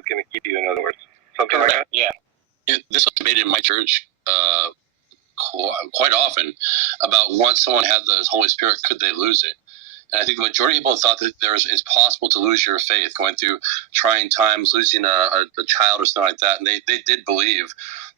God's going to keep you, in other words. Something like that? Yeah. This was debated in my church quite often about once someone had the Holy Spirit, could they lose it? And I think the majority of people thought that it's possible to lose your faith, going through trying times, losing a child or something like that. And they did believe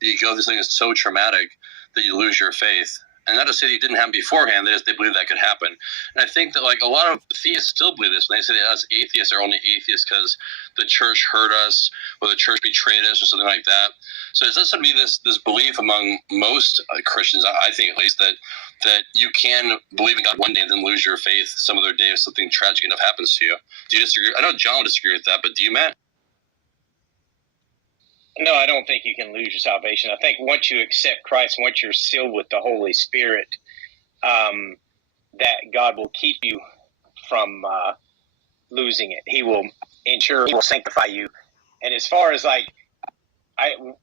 that you go through something that's so traumatic that you lose your faith. And not to say that it didn't happen beforehand, they believe that could happen. And I think that, like, a lot of theists still believe this when they say that us atheists are only atheists because the church hurt us or the church betrayed us or something like that. So there's going to be this belief among most Christians, I think at least, that you can believe in God one day and then lose your faith some other day if something tragic enough happens to you. Do you disagree? I know John would disagree with that, but do you, Matt? No, I don't think you can lose your salvation. I think once you accept Christ, once you're sealed with the Holy Spirit, that God will keep you from losing it. He will ensure, He will sanctify you. And as far as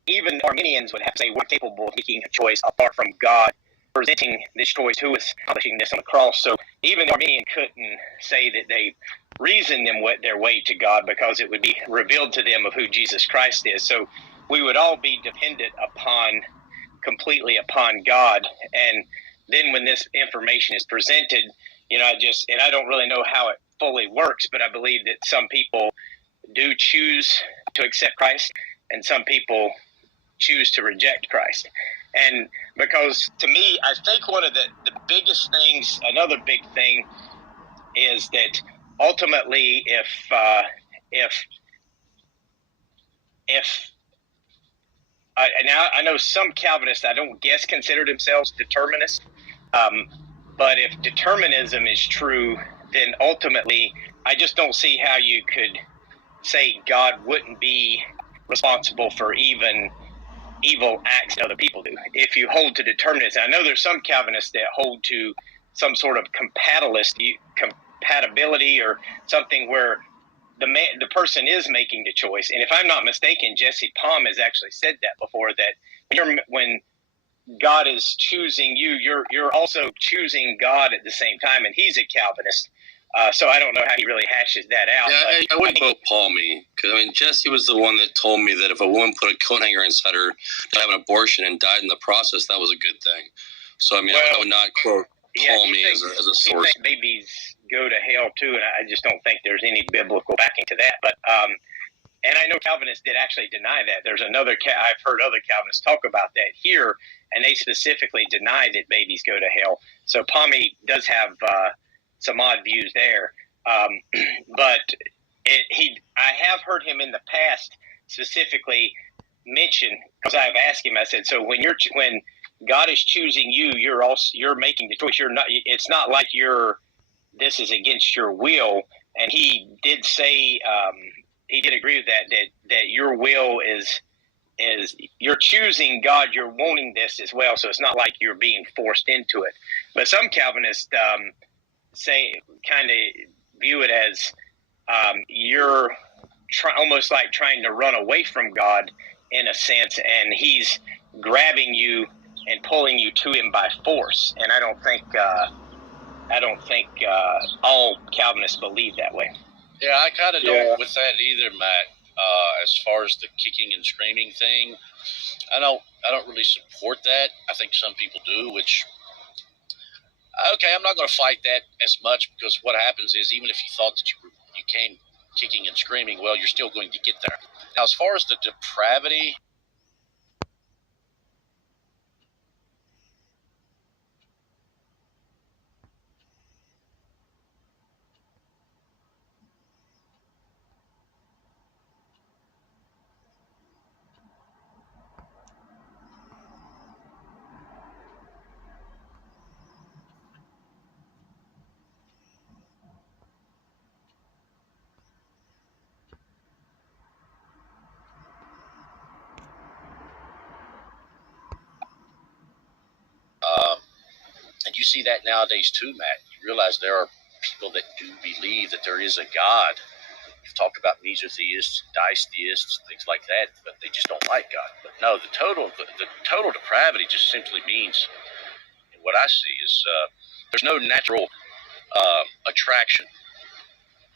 even Arminians would have to say we're capable of making a choice apart from God presenting this choice, who is accomplishing this on the cross. So even the Arminian couldn't say that they reasoned their way to God, because it would be revealed to them of who Jesus Christ is. So we would all be dependent completely upon God. And then when this information is presented, I don't really know how it fully works, but I believe that some people do choose to accept Christ and some people choose to reject Christ. And because to me, I think one of the biggest things, another big thing, is that ultimately if now I know some Calvinists, I don't guess, consider themselves determinists, but if determinism is true, then ultimately I just don't see how you could say God wouldn't be responsible for even evil acts that other people do. If you hold to determinism, I know there's some Calvinists that hold to some sort of compatibility or something where the person is making the choice. And if I'm not mistaken, Jesse Palm has actually said that before, that when God is choosing you, you're also choosing God at the same time. And he's a Calvinist. So I don't know how he really hashes that out. Yeah, I wouldn't quote Palmy, because Jesse was the one that told me that if a woman put a coat hanger inside her to have an abortion and died in the process, that was a good thing. So I would not quote Palmy as a source. He thinks babies go to hell too, and I just don't think there's any biblical backing to that. But and I know Calvinists did actually deny that. There's another I've heard other Calvinists talk about that here, and they specifically deny that babies go to hell. So Palmy does have some odd views there, but I have heard him in the past specifically mention, because I've asked him, I said, so when God is choosing you, you're making the choice. It's not like this is against your will. And he did say, he did agree with that your will is you're choosing God, you're wanting this as well. So it's not like you're being forced into it. But some Calvinists kind of view it as you're almost like trying to run away from God in a sense, and he's grabbing you and pulling you to him by force. And I don't think all Calvinists believe that way. Yeah, I kind of don't with that either, Matt. As far as the kicking and screaming thing, I don't really support that. I think some people do, which, okay, I'm not going to fight that as much, because what happens is, even if you thought that you came kicking and screaming, well, you're still going to get there. Now, as far as the depravity, and you see that nowadays too, Matt. You realize there are people that do believe that there is a God. You've talked about mesotheists, ditheists, things like that, but they just don't like God. But no, the total depravity just simply means, what I see is there's no natural attraction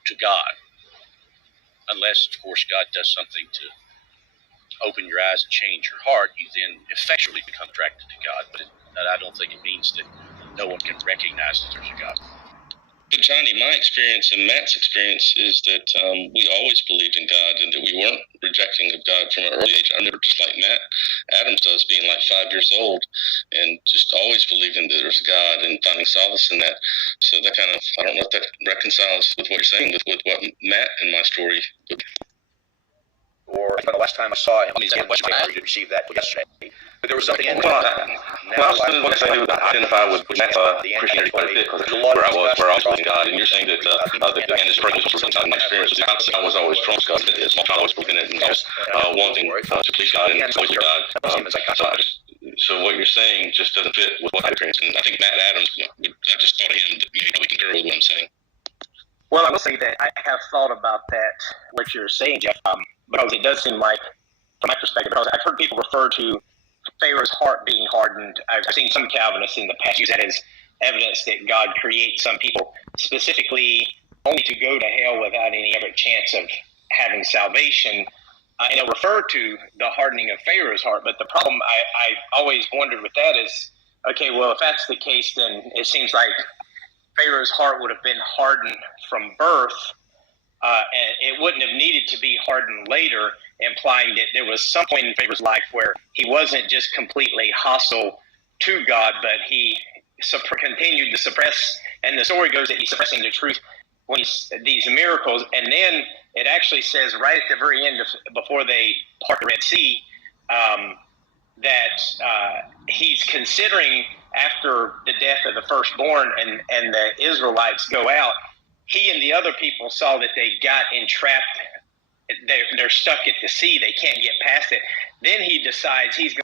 to God. unless, of course, God does something to open your eyes and change your heart, you then effectually become attracted to God. But I don't think it means that no one can recognize that there's a God. But Johnny, my experience and Matt's experience is that we always believed in God and that we weren't rejecting of God from an early age. I remember just like Matt Adams does, being like 5 years old and just always believing that there's God and finding solace in that. So that kind of, I don't know if that reconciles with what you're saying with what Matt and my story. Or the last time I saw him, I did receive that yesterday. But there was something in there. Well, I was going to identify with Matt's Christianity quite a bit, because where I was believing God, and you're saying that and it's pretty much my experience was I was always drawn to God. It's my child was believing it and always wanting to please God and always with God. So what you're saying just doesn't fit with what I experienced. And I think Matt Adams, I just thought of him that maybe we concur with what I'm saying. Well, I will say that I have thought about that, what you're saying, Jeff, because it does seem like, from my perspective, because I've heard people refer to Pharaoh's heart being hardened. I've seen some Calvinists in the past use that as evidence that God creates some people specifically only to go to hell without any other chance of having salvation. And they'll refer to the hardening of Pharaoh's heart. But the problem I've always wondered with that is, okay, well, if that's the case, then it seems like Pharaoh's heart would have been hardened from birth, and it wouldn't have needed to be hardened later, implying that there was some point in Pharaoh's life where he wasn't just completely hostile to God, but he continued to suppress, and the story goes that he's suppressing the truth when these miracles, and then it actually says right at the very end, before they part the Red Sea, that he's considering, after the death of the firstborn and the Israelites go out, he and the other people saw that they got entrapped. They're stuck at the sea. They can't get past it. Then he decides he's going